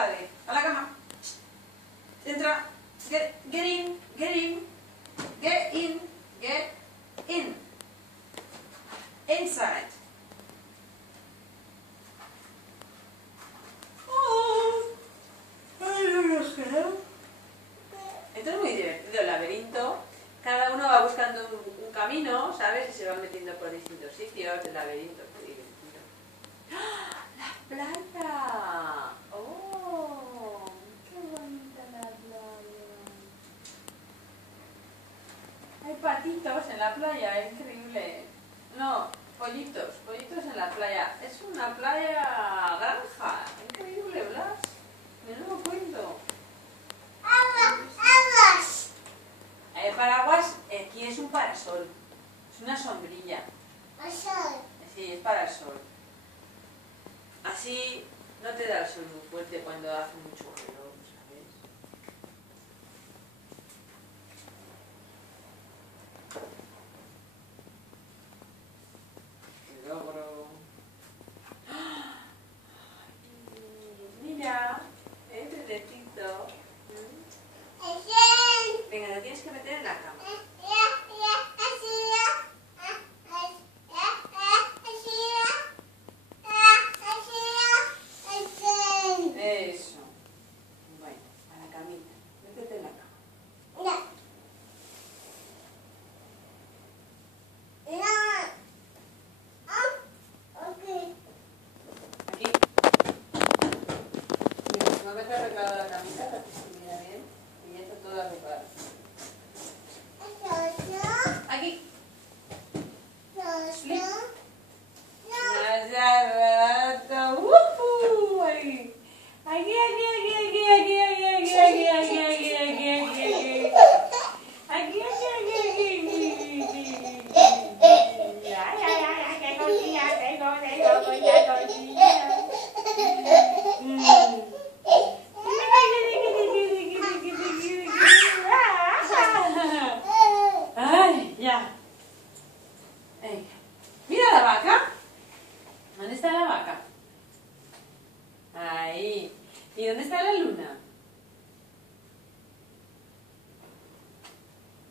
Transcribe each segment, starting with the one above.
padre. A la cama. Entra. Get in, get in. Get in, get in. Inside. Esto es muy divertido, el laberinto. Cada uno va buscando un camino, ¿sabes? Y se va metiendo por distintos sitios. El laberinto es muy divertido. ¡Ah! ¡La playa! ¡Oh! ¡Qué bonita la playa! Hay patitos en la playa, es increíble. No, pollitos en la playa. Es una playa granja. Increíble, Blas. Menudo cuento. El paraguas aquí es un parasol. Es una sombrilla. Sí, es parasol. Así no te da el sol muy fuerte cuando hace mucho calor, ¿sabes? ¡Qué logro! ¡Ah! Mira, entretecito. Venga, te tienes que meter en la cama. Eso. Bueno, a la camita. Métete en la cama. Aquí. Mira, una vez que he arreglado la camita, para que se mira bien, y ya está todo arreglado. Aquí. Ahí. Aquí, aquí, aquí, aquí, aquí, aquí, aquí, aquí, aquí, aquí, aquí, aquí, aquí. Aquí, aquí, aquí, aquí, ay, ay, ay, qué cosilla tengo, mucha cosilla. Ay, ya. Venga. Mira la vaca. ¿Dónde está la vaca? Ahí. ¿Y dónde está la luna?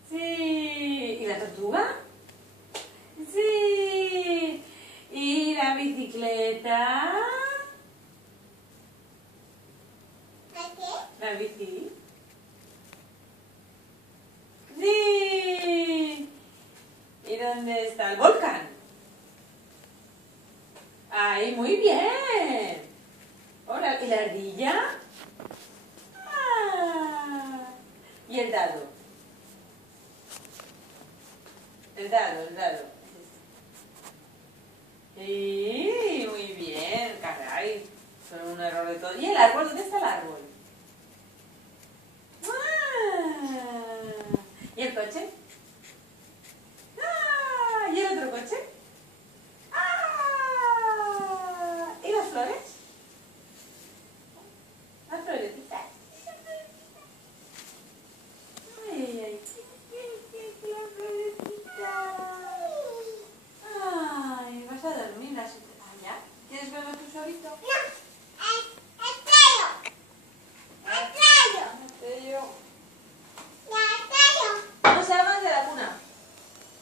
Sí. ¿Y la tortuga? Sí. ¿Y la bicicleta? ¿La bici? Sí. ¿Y dónde está el volcán? ¡Ay, muy bien! Ahora, ¿y la ardilla? Ah. ¿Y el dado? El dado, el dado. Sí, muy bien, caray. Son un error de todo. ¿Y el árbol? ¿Dónde está el árbol? Ah. ¿Y el coche? Ah. ¿Y el otro coche? Ah. ¿Y las flores? Las florecitas. Ay, ay, qué la florecita. Ay, vas a dormir así. Ah, ¿ya? ¿Quieres verlo tú solito? No salgas de la cuna,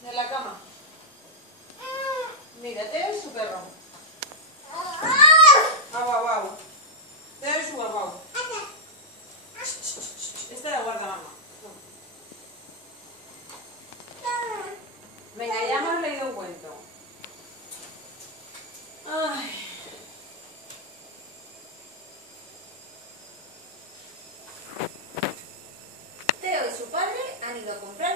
de la cama. Mírate, es su perro. Guau, guau, guau. Te su guau, guau. Esta la guarda mamá. Venga, ya hemos leído un cuento. Ay. Teo y su padre han ido a comprar